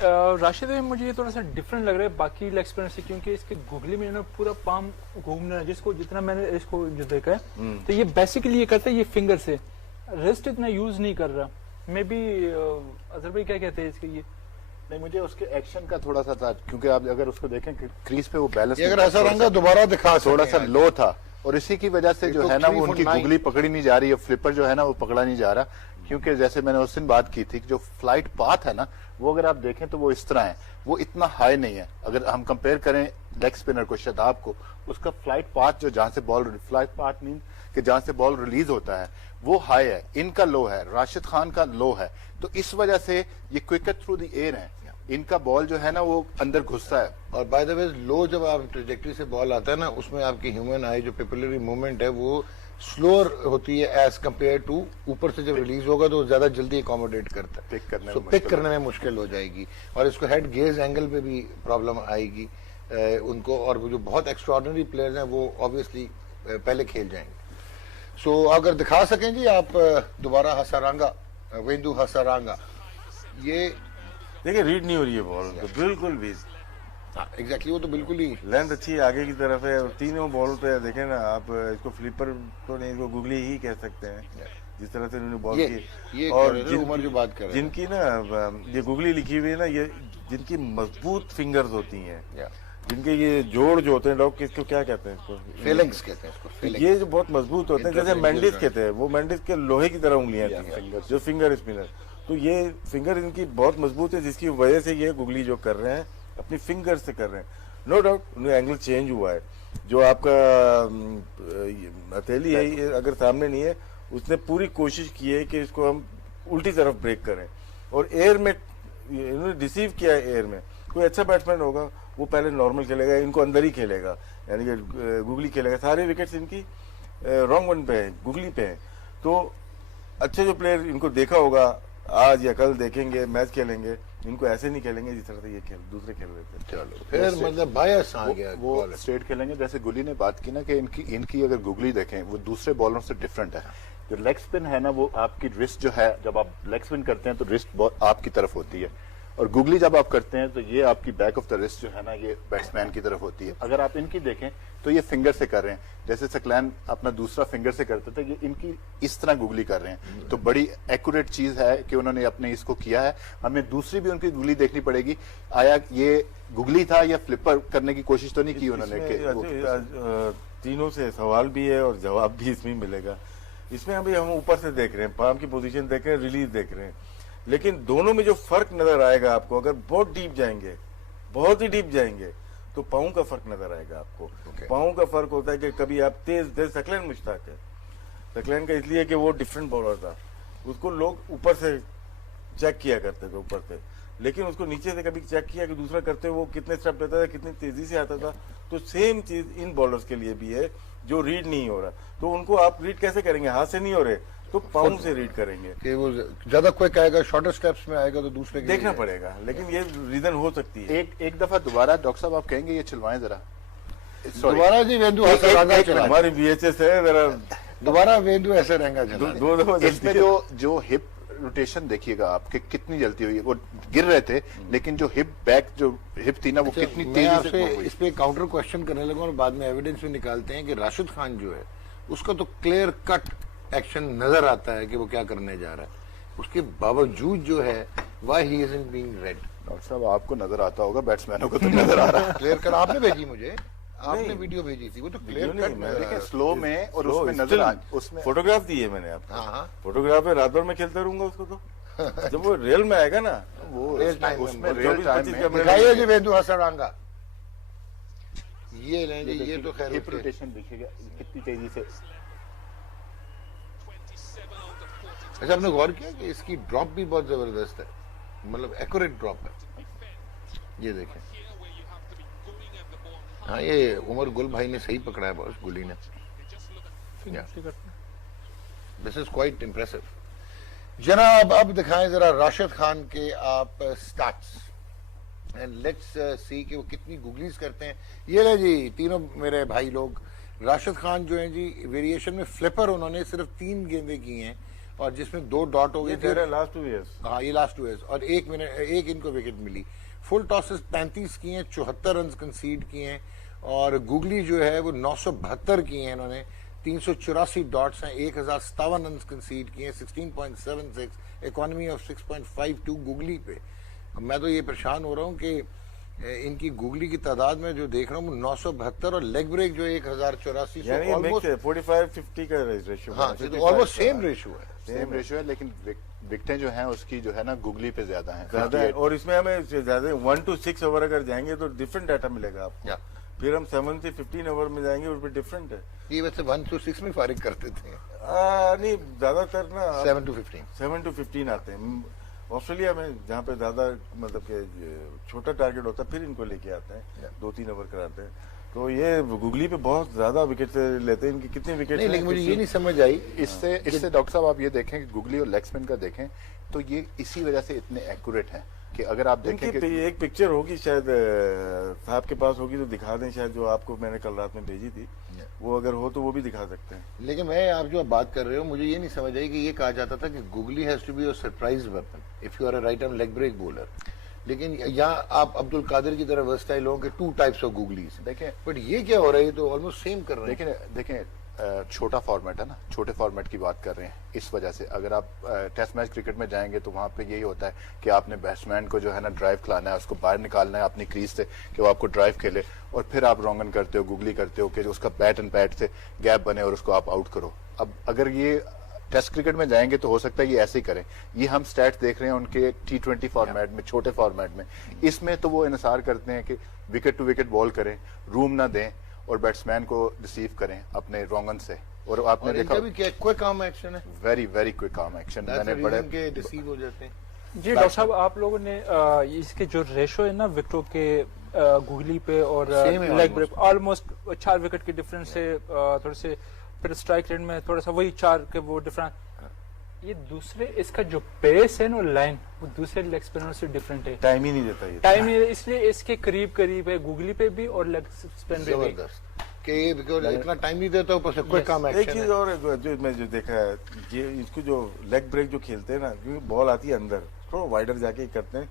राशिद में मुझे ये थोड़ा सा डिफरेंट लग रहा है बाकी लेग स्पिनर से, क्योंकि इसके गुगली में इन्होंने पूरा पाम घूमना है, जिसको जितना मैंने इसको जो देखा है तो ये बेसिकली ये करता है ये फिंगर से, रिस्ट इतना यूज नहीं कर रहा। मे बी अजहर भाई क्या कहते हैं इसके? ये नहीं, मुझे उसके एक्शन का थोड़ा सा था, क्योंकि आप अगर उसको देखें कि क्रीज पे वो बैलेंस अगर हासारंगा दोबारा दिखा थोड़ा सा लो था, और इसी की वजह से जो है ना वो उनकी गुगली पकड़ी नहीं जा रही है, फ्लिपर जो है ना वो पकड़ा नहीं जा रहा, क्योंकि जैसे मैंने उस दिन बात की थी कि जो फ्लाइट पाथ है ना वो अगर आप देखें तो वो इस तरह है, वो इतना हाई नहीं है। अगर हम कंपेयर करें लेग स्पिनर को, शादाब को, उसका फ्लाइट पाथ जो जहां से बॉल, फ्लाइट पाथ मीन कि जहां से बॉल रिलीज होता है वो हाई है, इनका लो है, राशिद खान का लो है, तो इस वजह से ये क्विकर थ्रू द एयर है, इनका बॉल जो है ना वो अंदर घुसता है। और बाय द वे लो जब आप ट्रेजेक्टरी से बॉल आता है ना, उसमें आपकी ह्यूमन आई जो पेपिलरी मूवमेंट है वो स्लोअर होती है एज कंपेयर टू ऊपर से जब रिलीज होगा तो ज्यादा जल्दी अकोमोडेट करता है, पिक करने में मुश्किल हो जाएगी, और इसको हेड गेज एंगल पे भी प्रॉब्लम आएगी उनको, और वो जो बहुत एक्स्ट्राऑर्डिनरी प्लेयर्स हैं वो ऑब्वियसली पहले खेल जाएंगे। सो अगर दिखा सकें जी आप दोबारा हासारंगा, वेंदु हासारंगा, ये देखिए रीड नहीं हो रही है बॉल तो बिल्कुल भी एग्जैक्टली वो तो बिल्कुल ही लेंथ अच्छी है, आगे की तरफ है, और तीनों बॉल पे देखें ना आप, इसको फ्लिपर तो नहीं, इसको गुगली ही कह सकते हैं जिस तरह से उन्होंने बॉल की। और उमर जो बात कर रहे हैं जिनकी ना ये गुगली लिखी हुई है ना, ये जिनकी मजबूत फिंगर्स होती हैं, जिनके ये जोड़ जो होते हैं, डॉग किसको क्या कहते हैं, इसको फेलिंग्स कहते हैं इसको, ये जो बहुत मजबूत होते हैं, जैसे मेंडिस कहते हैं, वो मेंडिस के लोहे की तरह उंगलियां हैं जो फिंगर स्पिनर, तो ये फिंगर इनकी बहुत मजबूत है, जिसकी वजह से ये गुगली जो कर रहे हैं अपनी फिंगर से कर रहे हैं। नो डाउट उन्हें एंगल चेंज हुआ है, जो आपका हथेली है ये अगर सामने नहीं है, उसने पूरी कोशिश की है कि इसको हम उल्टी तरफ ब्रेक करें, और एयर में इन्होंने डिसीव किया है। एयर में कोई अच्छा बैट्समैन होगा वो पहले नॉर्मल खेलेगा, इनको अंदर ही खेलेगा, यानी कि गुगली खेलेगा, सारे विकेट्स इनकी रॉन्ग वन पे है, गुगली पे है। तो अच्छे जो प्लेयर इनको देखा होगा, आज या कल देखेंगे, मैच खेलेंगे, इनको ऐसे नहीं खेलेंगे जिस तरह से ये दूसरे खेल रहे थे। चलो फिर मतलब बायस आ गया, वो स्ट्रेट खेलेंगे। जैसे गुली ने बात की ना कि इनकी अगर गुगली देखें वो दूसरे बॉलरों से डिफरेंट है। जो लेग स्पिन है ना वो आपकी रिस्ट जो है, जब आप लेग स्पिन करते हैं तो रिस्ट आपकी तरफ होती है, और गुगली जब आप करते हैं तो ये आपकी बैक ऑफ द रिस्ट जो है ना ये बैट्समैन की तरफ होती है। अगर आप इनकी देखें तो ये फिंगर से कर रहे हैं, जैसे सकलैन अपना दूसरा फिंगर से करते थे, ये इनकी इस तरह गुगली कर रहे हैं। तो बड़ी एक्यूरेट चीज है कि उन्होंने अपने इसको किया है। हमें दूसरी भी उनकी गुगली देखनी पड़ेगी, आया ये गुगली था या फ्लिपर करने की कोशिश तो नहीं की उन्होंने। तीनों से सवाल भी है और जवाब भी इसमें मिलेगा। इसमें अभी हम ऊपर से देख रहे हैं, पाम की पोजीशन देख रहे हैं, रिलीज देख रहे हैं, लेकिन दोनों में जो फर्क नजर आएगा आपको, अगर बहुत डीप जाएंगे, बहुत ही डीप जाएंगे, तो पाँव का फर्क नजर आएगा आपको। पाँव का फर्क होता है कि कभी आप तेज सकलैन मुश्ताक है, सकलैन का इसलिए कि वो डिफरेंट बॉलर था, उसको लोग ऊपर से चेक किया करते थे ऊपर से, लेकिन उसको नीचे से कभी चेक किया कि दूसरा करते वो कितने स्टेप लेता था, कितनी तेजी से आता था। तो सेम चीज इन बॉलर्स के लिए भी है जो रीड नहीं हो रहा, तो उनको आप रीड कैसे करेंगे? हाथ से नहीं हो रहे तो पाउंड से रीड करेंगे कि वो ज्यादा क्विक आएगा, शॉर्टर स्टेप्स में आएगा तो दूसरे के देखना पड़ेगा, लेकिन ये रीजन हो सकती है। एक दफा दोबारा डॉक्टर साहब आप कहेंगे ये चलवाएं जरा दोबारा जी, वेंदु हासारंगा चला, हमारी VHS है जरा दोबारा वेंदु हासारंगा चला। दो दफा इसमें जो हिप रोटेशन देखिएगा आपके कितनी जल्दी हुई है। वो गिर रहे थे लेकिन जो हिप थी ना वो कितनी तेजी से। इस पे काउंटर क्वेश्चन करने लगा और बाद में एविडेंस भी निकालते हैं कि राशिद खान जो है उसका तो क्लियर कट एक्शन नजर आता है कि वो क्या करने जा रहा है, उसके बावजूद जो है why he isn't being red. Doctor साहब आपको नजर आता होगा, बैट्समैनों को तो नजर आ रहा है। क्लियर कर आपने भेजी मुझे, आपने वीडियो भेजी थी, वो तो क्लियर कट देखिए स्लो में, और उसमें नजर आ, उसमें फोटोग्राफ दी है मैंने आपको। हाँ फोटोग्राफ है, रात भर में खेलता रहूंगा उसको तो जब वो रियल में आएगा ना, वो उसमें रियल टाइम में दिखाइए जी वेंदु हासारंगा। ये नहीं जी, ये तो खैर हिप रोटेशन देखिएगा कितनी तेजी से। अच्छा, आपने गौर किया कि इसकी ड्रॉप भी बहुत जबरदस्त है, मतलब एक्यूरेट ड्रॉप है। ये देखें, हाँ ये उमर गुल भाई ने सही पकड़ा है बॉस, गुली ने। This is quite impressive. जनाब अब दिखाएं जरा राशिद खान के आप स्टैट्स एंड लेट्स सी कि वो कितनी गूगलीज करते हैं। ये ले जी तीनों मेरे भाई लोग। राशिद खान जो है जी वेरिएशन में फ्लिपर उन्होंने सिर्फ 3 गेंदें की हैं और जिसमें 2 डॉट हो गए थे लास्ट 2 इयर्स। हाँ ये लास्ट 2 इयर्स और 1 इनको विकेट मिली। फुल टॉसेस 35 किए हैं, 74 रन कंसीड किए हैं और गूगली जो है वो 972 किए हैं इन्होंने, 384 डॉट्स हैं, 1057 रन कंसीड किए हैं, 16.76, इकोनॉमी ऑफ 6.52 गूगली पे। मैं तो ये परेशान हो रहा हूँ कि इनकी गूगली की तादाद में जो देख रहा हूँ 972 और लेग ब्रेक जो 1084, ऑलमोस्ट 45-50 का रेशियो। हाँ ऑलमोस्ट सेम रेशियो है, सेम रेशियो है, लेकिन विकेटें जो हैं उसकी जो है ना गूगली पे ज्यादा है, ज्यादा है। और इसमें हमें ज्यादा 1 to 6 ओवर अगर जाएंगे तो डिफरेंट डाटा मिलेगा आपको। फिर हम 7 से 15 ओवर में जाएंगे उसमें डिफरेंट है। ये वैसे 1 to 6 में फारिग करते थे। नहीं ज्यादातर ना 7 to 15 7 to 15 आते हैं। ऑस्ट्रेलिया में जहाँ पे ज्यादा मतलब के छोटा टारगेट होता है फिर इनको लेके आते हैं, 2-3 ओवर कराते हैं। तो ये गूगली पे बहुत ज्यादा विकेट लेते हैं। इनकी कितने विकेट नहीं, लेकिन मुझे ये नहीं समझ आई इससे डॉक्टर साहब आप ये देखें कि गूगली और लेग स्पिन का देखें तो ये इसी वजह से इतने एक्यूरेट हैं कि अगर आप देखें कि एक पिक्चर होगी शायद साहब के पास होगी तो दिखा दें, शायद जो आपको मैंने कल रात में भेजी थी, वो अगर हो तो वो भी दिखा सकते हैं। लेकिन मैं आप जो बात कर रहे हो मुझे ये नहीं समझ आई कि ये कहा जाता था कि googly has to be a surprise weapon if you are a right arm leg break bowler, लेकिन यहाँ आप अब्दुल कादिर की तरह वर्सटाइल हो कि 2 टाइप्स ऑफ गूगलीज देखें, बट ये क्या हो रहा है, ये तो ऑलमोस्ट सेम कर रहे हैं। देखें छोटा फॉर्मेट है ना, छोटे फॉर्मेट की बात कर रहे हैं। इस वजह से अगर आप टेस्ट मैच क्रिकेट में जाएंगे तो वहां पे यही होता है कि आपने बैट्समैन को जो है ना ड्राइव खिलाना है, उसको बाहर निकालना है अपनी क्रीज से कि वो आपको ड्राइव खेले, और फिर आप रॉन्गन करते हो, गूगली करते हो कि उसका बैट एंड पैड से गैप बने और उसको आप आउट करो। अब अगर ये टेस्ट क्रिकेट में जाएंगे तो हो सकता है ये ऐसे ही करें। ये हम स्टैट्स देख रहे हैं उनके T20 फॉर्मेट में, छोटे फॉर्मेट में। इसमें तो वो इनसार करते हैं कि विकेट टू विकेट बॉल करें, रूम ना दें और बैट्समैन को रिसीव करें अपने रॉन्गन से। और आपने देखा भी क्या क्विक आर्म एक्शन है, very very quick arm action, मैंने बड़े के रिसीव हो जाते हैं। जी डॉक्टर साहब, आप लोगों ने इसके जो रेशो है ना विकेटों के गूगली पे और लेग ब्रेक, ऑलमोस्ट 4 विकेट के डिफरेंस से थोड़े से, फिर स्ट्राइक रेट में थोड़ा सा वही 4 के वो डिफरेंस। ये दूसरे इसका जो पेस है ना लाइन, वो दूसरे लेग स्पिनर से डिफरेंट है, टाइम ही नहीं देता ये, टाइम ही, इसलिए इसके करीब करीब है गूगली पे भी और लेग स्पिन पे भी कि ये इतना टाइम नहीं देता, ऊपर से क्विक आर्म एक्शन। एक चीज और जो मैं जो देखा है, ये इसको जो लेग ब्रेक जो खेलते हैं ना, क्योंकि बॉल आती है अंदर, थोड़ा वाइडर जाके करते हैं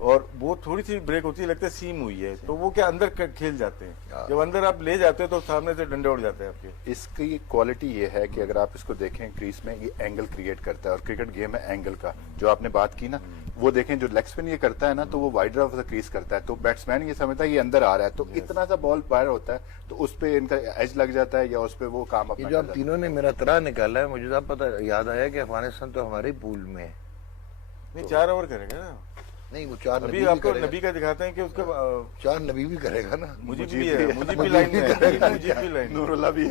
और वो थोड़ी सी ब्रेक होती है, लगता है सीम हुई है, तो वो क्या अंदर खेल जाते हैं। जब अंदर आप ले जाते हैं तो सामने से डंडे उड़ जाते हैं आपके। इसकी क्वालिटी ये है कि अगर आप इसको देखें क्रीज में, ये एंगल क्रिएट करता है और क्रिकेट गेम है एंगल का, जो आपने बात की ना, वो देखें जो लेग स्पिन ये करता है ना, तो वो वाइडर ऑफ द क्रीज करता है, तो बैट्समैन ये समझता है ये अंदर आ रहा है, तो इतना सा बॉल बाहर होता है तो उस पे इनका एज लग जाता है या उस पे वो काम अपना। जो आप तीनों ने मेरा तरह निकाला है, मुझे तो पता याद आया कि अफगानिस्तान तो हमारे पूल में है। नहीं 4 ओवर करेगा ना, नहीं वो 4 अभी आपको नबी का दिखाते हैं कि उसका 4 नबी भी करेगा ना, मुझे भी है, मुझे भी लाइन में है, मुझे भी लाइन, नूरुल्लाह भी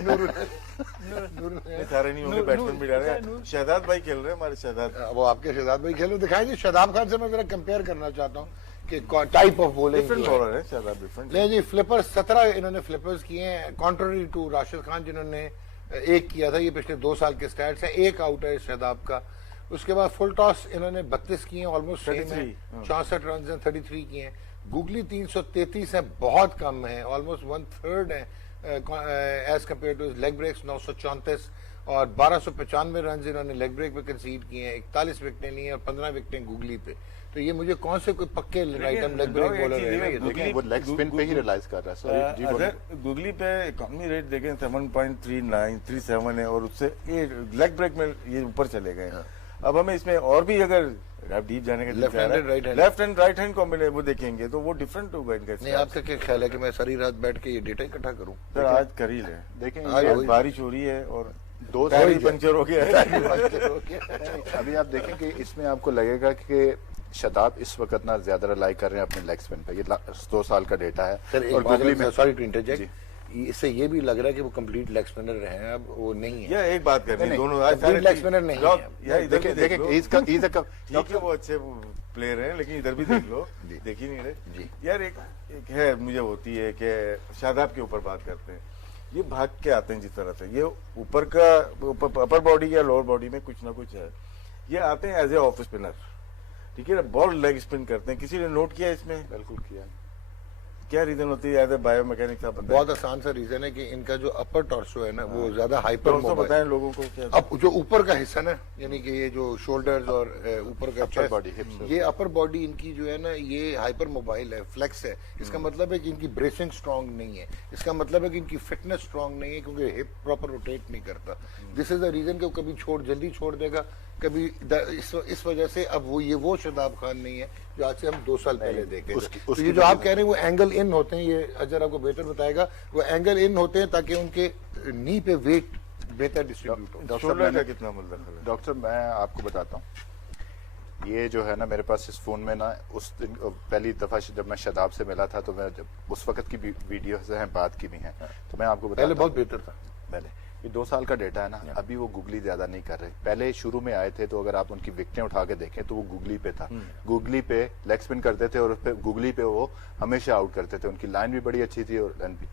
सारे नहीं होंगे, बैट्समैन भी डाल रहे हैं। शहजाद भाई खेल रहे हैं हमारे, शहजाद वो आपके शहजाद भाई खेलो दिखाई जी। शहजाद खान से मैं जरा कंपेयर करना चाहता हूँ कि type of bowling different bowler है शहजाद, डिफरेंट। ले जी फ्लिपर 17 इन्होंने फ्लिपर्स किए हैं, कॉन्ट्ररी टू राशिद खान जिन्होंने 1 किया था। ये पिछले 2 साल के स्टैट्स है, 1 आउट है शहजाद का। उसके बाद फुल टॉस इन्होंने 32 किए हैं, ऑलमोस्ट 64 रन हैं, 33 किए हैं। गूगली 333 है, बहुत कम है, ऑलमोस्ट 1/3 है as compared to leg breaks 934, और 1295 रन इन्होंने लेग ब्रेक पे कंसीड किए हैं, 41 विकेटें ली हैं और 15 विकेटें गूगली पे। तो ये मुझे कौन से कोई पक्के right arm leg break bowler है, वो लेग स्पिन पे ही रियलाइज कर रहा है। अगर गूगली पे इकोनॉमी रेट देखें 7.3937 है और उससे ये लेग ब्रेक में ये ऊपर चले गए। अब हमें इसमें और भी अगर डीप जाने का left and right hand combination वो देखेंगे तो वो डिफरेंट होगा इनका। नहीं आपका क्या ख्याल है कि मैं सारी रात बैठ के ये डेटा इकट्ठा करूं? सर आज कर ही ले, देखें आज बारिश हो रही है और 2 टायर ही पंचर हो गया है। अभी आप देखें कि इसमें आपको लगेगा कि शताब इस वक्त ना ज्यादा रिलाई कर रहे हैं अपने लेग स्पिन पे, ये 2 साल का डेटा है। और गूगली में, सॉरी टू इंटरजेक्ट, इससे ये भी लग रहा है कि वो कंप्लीट लेग स्पिनर रहे हैं, अब वो नहीं है। या एक बात करनी, दोनों कंप्लीट लेग स्पिनर नहीं है। यार इधर देखिए देख लो, ठीक है वो अच्छे प्लेयर हैं, लेकिन इधर भी देख लो, देख ही नहीं रहे जी। यार। एक है मुझे होती है कि शादाब के ऊपर बात करते हैं, ये भाग के आते हैं जिस तरह से, ये ऊपर का अपर बॉडी या लोअर बॉडी में कुछ ना कुछ है, ये आते हैं एज ए ऑफ स्पिनर, ठीक है ना, बॉल लेग स्पिन करते हैं। किसी ने नोट किया इसमें? बिल्कुल किया। क्या रीजन होती है? एज ए बायोमैकेनिक साहब बताएं। बहुत आसान सा रीजन है कि इनका जो अपर टॉर्सो है ना वो ज्यादा हाइपर तो बताएं लोगों को क्या। अब जो ऊपर का हिस्सा ना, यानी कि ये जो शोल्डर्स और ऊपर का चेस्ट बॉडी, हिप्स, ये अपर बॉडी इनकी जो है ना ये हाइपर मोबाइल है, फ्लेक्स है। इसका मतलब है कि इनकी ब्रेसिंग स्ट्रांग नहीं है, इसका मतलब है कि इनकी फिटनेस स्ट्रांग नहीं है, क्योंकि हिप प्रॉपर रोटेट नहीं करता। दिस इज द रीजन कि वो कभी जल्दी छोड़ देगा, कभी इस वजह से अब वो शादाब खान नहीं है जो आज से हम 2 साल पहले देखे। तो ये जो आप कह रहे हैं वो एंगल इन होते हैं, ये अजहर आपको बेहतर बताएगा, वो एंगल इन होते हैं ताकि उनके नी पे वेट बेहतर डिस्ट्रीब्यूट हो। शोल्डर का कितना मुद्दा है? डॉक्टर मैं आपको बताता हूँ, ये जो है ना मेरे पास इस फोन में ना, उस दिन पहली दफा जब मैं शादाब से मिला था तो मैं जब उस वक्त की वीडियो से बात की भी है, तो मैं आपको बताता पहले बहुत बेहतर था। पहले ये 2 साल का डेटा है ना, अभी वो गूगली ज्यादा नहीं कर रहे। पहले शुरू में आए थे तो अगर आप उनकी विकेटें उठा के देखें तो वो गूगली पे था, गूगली पे लेग स्पिन करते थे और उस पे गूगली पे वो हमेशा आउट करते थे। उनकी लाइन भी बड़ी अच्छी थी और रन भी।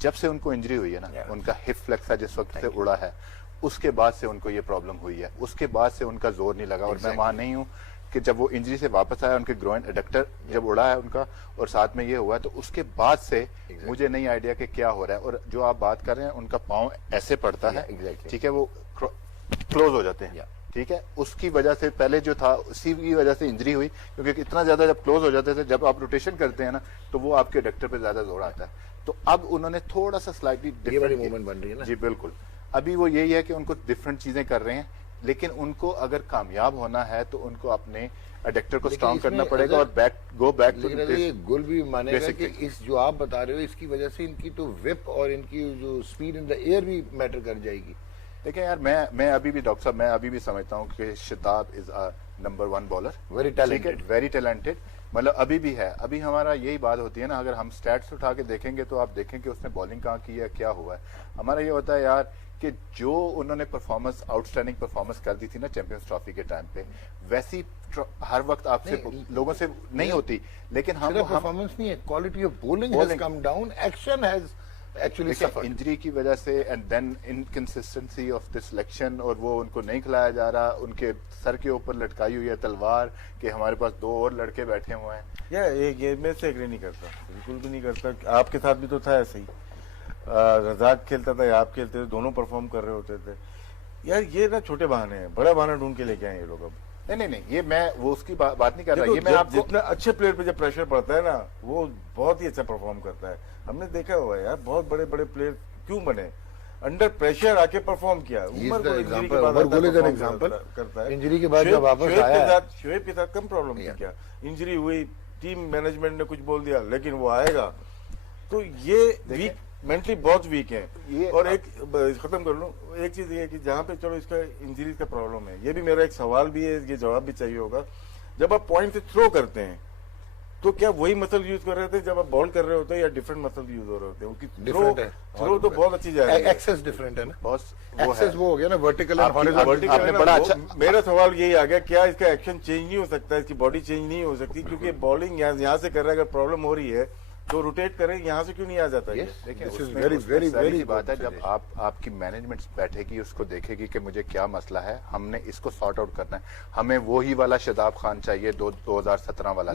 जब से उनको इंजरी हुई है ना, उनका हिप फ्लेक्सर जिस वक्त से उड़ा है, उसके बाद से उनको ये प्रॉब्लम हुई है, उसके बाद से उनका जोर नहीं लगा। और मैं वहां नहीं हूँ कि जब वो इंजरी से वापस आया, उनके ग्रोइन एडक्टर जब उड़ा है उनका और साथ में ये हुआ, तो उसके बाद से मुझे नहीं आइडिया कि क्या हो रहा है। और जो आप बात कर रहे हैं, उनका पाँव ऐसे पड़ता है, ठीक है, वो क्लोज हो जाते हैं, ठीक है। उसकी वजह से पहले जो था उसी की वजह से इंजरी हुई, क्योंकि इतना ज्यादा जब क्लोज हो जाते थे, जब आप रोटेशन करते हैं ना, तो वो आपके एडक्टर पे ज्यादा जोर आता है। तो अब उन्होंने थोड़ा सा स्लाइटली डिफरेंट मूवमेंट बन रही है ना। जी बिल्कुल। अभी वो यही है कि उनको डिफरेंट चीजें कर रहे हैं, लेकिन उनको अगर कामयाब होना है तो उनको अपने एडेक्टर को स्ट्रॉन्ग करना पड़ेगा और गो बैक टू ये गुल भी मानेगा कि इस जो आप बता रहे हो इसकी वजह से इनकी तो विप और इनकी जो स्पीड इन द एयर भी मैटर कर जाएगी। देखिए यार, मैं अभी भी डॉक्टर साहब, मैं अभी भी समझता हूँ कि Shadab is number 1 bowler, very talented, very talented, मतलब अभी भी है। अभी हमारा यही बात होती है ना, अगर हम स्टैट्स उठा के देखेंगे तो आप देखें कि उसने बॉलिंग कहाँ की है, क्या हुआ है। हमारा ये होता है यार कि जो उन्होंने परफॉर्मेंस, आउटस्टैंडिंग परफॉर्मेंस कर दी थी ना चैंपियंस ट्रॉफी के टाइम पे, वैसी हर वक्त आपसे लोगों से नहीं होती। लेकिन हम परफॉर्मेंस नहीं है, quality of bowling has come down, action has actually suffered injury की वजह से, and then inconsistency of the selection, और वो उनको नहीं खिलाया जा रहा। उनके सर के ऊपर लटकाई हुई है तलवार कि हमारे पास 2 और लड़के बैठे हुए हैं। या एक ये मैं से एग्री नहीं करता, बिल्कुल भी नहीं करता। आपके साथ भी तो था ऐसे ही, रजाक खेलता था या आप खेलते थे, दोनों परफॉर्म कर रहे होते थे। यार ये ना छोटे बहाने हैं, बड़ा बहाना ढूंढ के लेके आए ये लोग। अब नहीं, ये मैं वो उसकी बात नहीं कर रहा। ये मैं आपको, जितना अच्छे प्लेयर पे जब प्रेशर पड़ता है ना, वो बहुत ही अच्छा परफॉर्म करता है। हमने देखा हुआ है यार, बहुत बड़े बड़े प्लेयर क्यों बने, अंडर प्रेशर आके परफॉर्म किया। उमर को इंजरी के बाद एग्जांपल करता है, इंजरी के बाद जब वापस आया, शोएब के साथ कम प्रॉब्लम थी क्या, इंजरी हुई, टीम मैनेजमेंट ने कुछ बोल दिया, लेकिन वो आएगा। तो ये वीक, मेंटली बहुत वीक है। ये और एक खत्म कर लूं, एक चीज ये है कि जहां पे चलो इसका इंजरी का प्रॉब्लम है, ये भी मेरा एक सवाल भी है, ये जवाब भी चाहिए होगा। जब आप पॉइंट से थ्रो करते हैं तो क्या वही मसल यूज कर रहे थे जब आप बॉल कर रहे होते हैं, या डिफरेंट मसल यूज हो रहे होते हैं? थ्रो तो बहुत अच्छी जा रही है, एक्सेस डिफरेंट है ना, बॉस एक्सेस वो हो गया ना, वर्टिकल एंड हॉरिजॉन्टल। आपने बड़ा अच्छा, मेरा सवाल यही आ गया, क्या इसका एक्शन चेंज नहीं हो सकता, इसकी बॉडी चेंज नहीं हो सकती? क्योंकि बॉलिंग यहाँ से कर रहा है, अगर प्रॉब्लम हो रही है तो रोटेट करें, यहाँ से क्यों नहीं आ जाता? देखिए वेरी बात है, जब आपकी मैनेजमेंट बैठेगी, उसको देखेगी कि मुझे क्या मसला है, हमने इसको सॉर्ट आउट करना है, हमें वही वाला शादाब खान चाहिए 2017 वाला।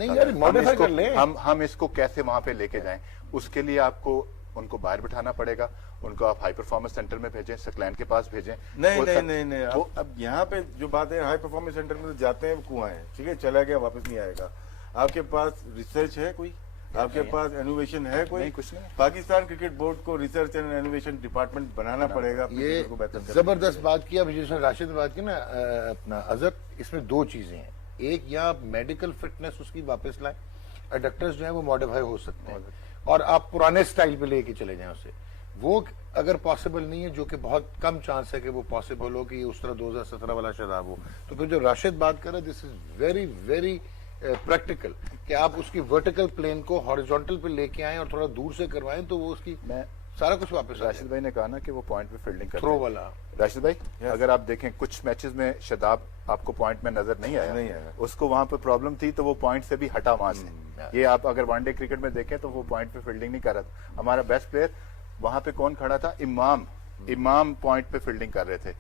हम इसको कैसे वहां पे लेके जाएं, उसके लिए आपको उनको बाहर बिठाना पड़ेगा, उनको आप हाई परफॉर्मेंस सेंटर में भेजें, सकलैन के पास भेजें। नहीं, अब यहाँ पे जो बात है, हाई परफॉर्मेंस सेंटर में जाते हैं, कुआं है, ठीक है, चला गया वापस नहीं आएगा। आपके पास रिसर्च है कोई? आपके पास इनोवेशन है कोई? नहीं, कुछ नहीं। पाकिस्तान क्रिकेट बोर्ड को रिसर्च एंड इनोवेशन डिपार्टमेंट बनाना पड़ेगा। ये जबरदस्त बात किया जिसमें राशिद ने बात की ना अपना अजहर, इसमें 2 चीजें हैं। एक, या मेडिकल फिटनेस उसकी वापस लाए, एडक्टर्स जो है वो मॉडिफाई हो सकते हैं, और आप पुराने स्टाइल पे लेके चले जाएं उसे। वो अगर पॉसिबल नहीं है, जो कि बहुत कम चांस है कि वो पॉसिबल हो कि उस तरह 2017 वाला शादाब हो, तो फिर जो राशिद बात कर रहे, this is very very practical कि आप उसकी वर्टिकल प्लेन को हॉरिजॉन्टल पे लेके आए और थोड़ा दूर से करवाएं, तो वो उसकी सारा कुछ वापस। राशिद भाई ने कहा ना कि वो पॉइंट पे फील्डिंग करते थ्रो हैं। वाला राशिद भाई अगर आप देखें कुछ मैचेस में शदाब आपको पॉइंट में नजर नहीं आया, उसको वहां पे प्रॉब्लम थी तो वो पॉइंट से भी हटा वहां से। ये आप अगर वनडे क्रिकेट में देखें तो वो पॉइंट पे फील्डिंग नहीं कर रहा था। हमारा बेस्ट प्लेयर वहां पे कौन खड़ा था? इमाम पॉइंट पे फील्डिंग कर रहे थे।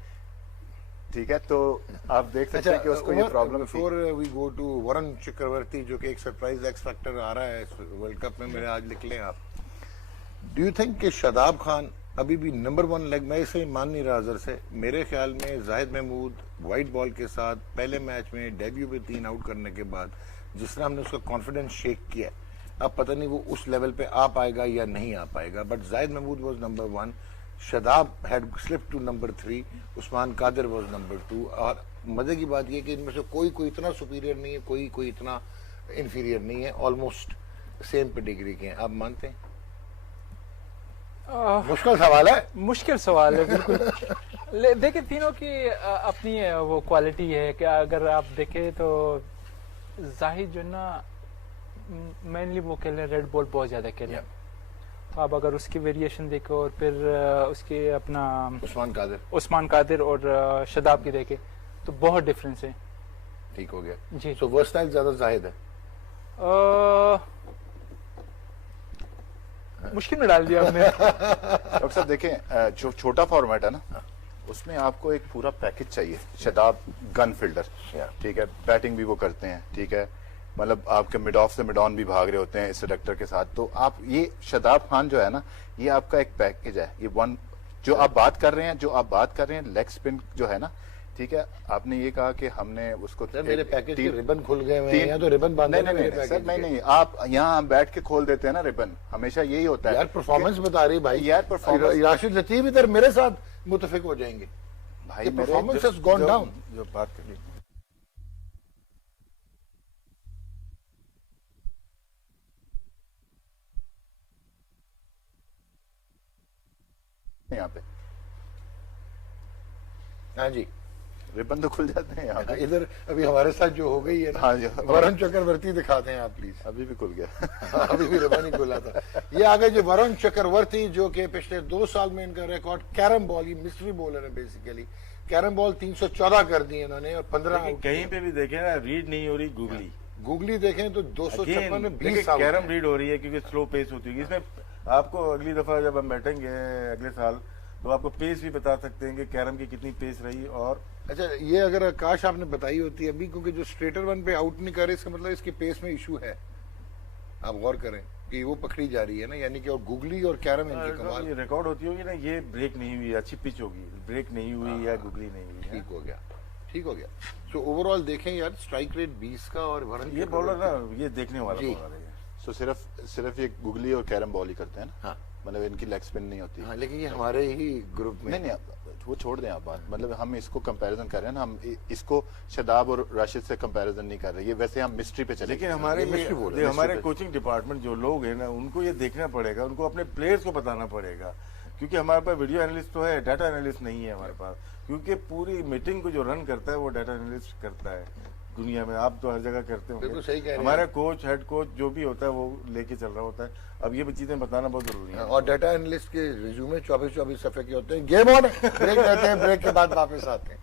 ठीक है, तो आप देख सकते हैं कि उसको ये प्रॉब्लम थी। Before we go to Varun Chakravarthy जो कि एक सरप्राइज एक्स फैक्टर आ रहा है वर्ल्ड कप में, मेरे आज लिख लें आप। डू यू थिंक कि शादाब खान अभी भी नंबर 1 लेग? मैं इसे मान नहीं रहा अजहर से। मेरे ख्याल में जाहिद महमूद वाइट बॉल के साथ पहले मैच में डेब्यू में 3 आउट करने के बाद जिस तरह हमने उसका कॉन्फिडेंस शेक किया, अब पता नहीं वो उस लेवल पे आ पाएगा या नहीं आ पाएगा। But Zahid Mahmood was number 1, Shadab had slipped to number 3, Usman Qadir was number 2। और मजे की बात यह कि इनमें से कोई इतना सुपीरियर नहीं है, कोई इतना इंफीरियर नहीं है, ऑलमोस्ट सेम पेडिग्री के हैं। आप मानते हैं? मुश्किल सवाल है, मुश्किल सवाल है बिल्कुल। देखिए तीनों की अपनी वो क्वालिटी है कि अगर आप देखें तो जाहिद जो ना मेनली वो खेल रहे हैं, रेड बॉल बहुत ज्यादा खेल रहे हैं। आप अगर उसकी वेरिएशन देखो और फिर उसके अपना उस्मान कादिर और शदाब की देखे तो बहुत डिफरेंस है। ठीक हो गया जी। सो वर्सटाइल ज्यादा जाहिद है। मुश्किल में डाल दिया आपने। डॉक्टर साहब देखें, जो छोटा फॉर्मेट है ना उसमें आपको एक पूरा पैकेज चाहिए। शदाब गन फील्डर, ठीक है, बैटिंग भी वो करते हैं, ठीक है, मतलब आपके मिड ऑफ से मिड ऑन भी भाग रहे होते हैं इस सेलेक्टर के साथ। तो आप ये शदाब खान जो है ना, ये आपका एक पैकेज है। ये वन जो आप बात कर रहे हैं लेग स्पिन जो है ना, ठीक है, आपने ये कहा कि हमने उसको मेरे पैकेज के रिबन खुल गए हैं या तो रिबन बांधे। नहीं सर, नहीं, आप यहाँ बैठ के खोल देते हैं ना रिबन, हमेशा यही होता है। यार परफॉर्मेंस बता रही भाई, यार परफॉर्मेंस। राशिद लतीफ इधर मेरे साथ मुतफिक हो जाएंगे भाई, परफॉर्मेंस हैज गॉन डाउन। जो बात करिए यहाँ पे, हाँ जी, रिबन तो खुल जाते हैं यहाँ पे। इधर अभी हमारे साथ जो हो गई है ना, हाँ जी, वरुण चक्रवर्ती दिखाते हैं आप प्लीज। अभी भी खुल गया। अभी भी रिबन ही खुला था। ये आगे जो वरुण चक्रवर्ती जो कि पिछले 2 साल में इनका रिकॉर्ड कैरम बॉल, ये मिस्ट्री बॉलर है बेसिकली। कैरम बॉल 314 कर दी इन्होंने और 15 आउट। कहीं पे भी देखे ना रीड नहीं हो रही, गूगली देखें तो 256 में 20 आउट। कैरम रीड हो रही है क्योंकि स्लो पेस होती है। इसमें आपको अगली दफा जब हम बैठेंगे अगले साल तो आपको पेस भी बता सकते हैं कि कैरम की कितनी पेस रही। और अच्छा, ये अगर काश आपने बताई होती अभी, क्योंकि जो स्ट्रेटर वन पे आउट नहीं कर रहे, इसका मतलब इसके पेस में इशू है। आप गौर करें कि वो पकड़ी जा रही है ना, यानी कि और गुगली और कैरम इनकी कमाल। ये रिकॉर्ड होती होगी ना, ये ब्रेक नहीं हुई, अच्छी पिच होगी, ब्रेक नहीं हुई या गुगली नहीं हुई। ठीक हो गया। सो ओवरऑल देखें यार, स्ट्राइक रेट 20 का और वरुण ये बॉलर ना, ये देखने वाला बॉलर है। सो सिर्फ ये गुगली और कैरम बॉल ही करते हैं ना। हाँ, मतलब इनकी लेग स्पिन नहीं होती। हाँ, लेकिन ये हमारे ही ग्रुप में नहीं, वो छोड़ दें आप बात। मतलब हम इसको कंपैरिजन कर रहे हैं ना, हम इसको शदाब और राशिद से कंपैरिजन नहीं कर रहे। ये वैसे हम मिस्ट्री पे चले। लेकिन हमारे कोचिंग डिपार्टमेंट जो लोग हैं ना, उनको ये देखना पड़ेगा, उनको अपने प्लेयर्स को बताना पड़ेगा। क्योंकि हमारे पास वीडियो एनालिस्ट तो है, डाटा एनालिस्ट नहीं है हमारे पास। क्योंकि पूरी मीटिंग को जो रन करता है वो डाटा एनालिस्ट करता है दुनिया में। आप तो हर जगह करते हो। हमारा कोच, हेड कोच जो भी होता है वो लेके चल रहा होता है। अब ये चीजें बताना बहुत जरूरी है। और डाटा एनालिस्ट के रिज्यूमे 24-24 सफे के होते हैं। गेम ऑन, ब्रेक लेते हैं, ब्रेक के बाद वापस आते हैं।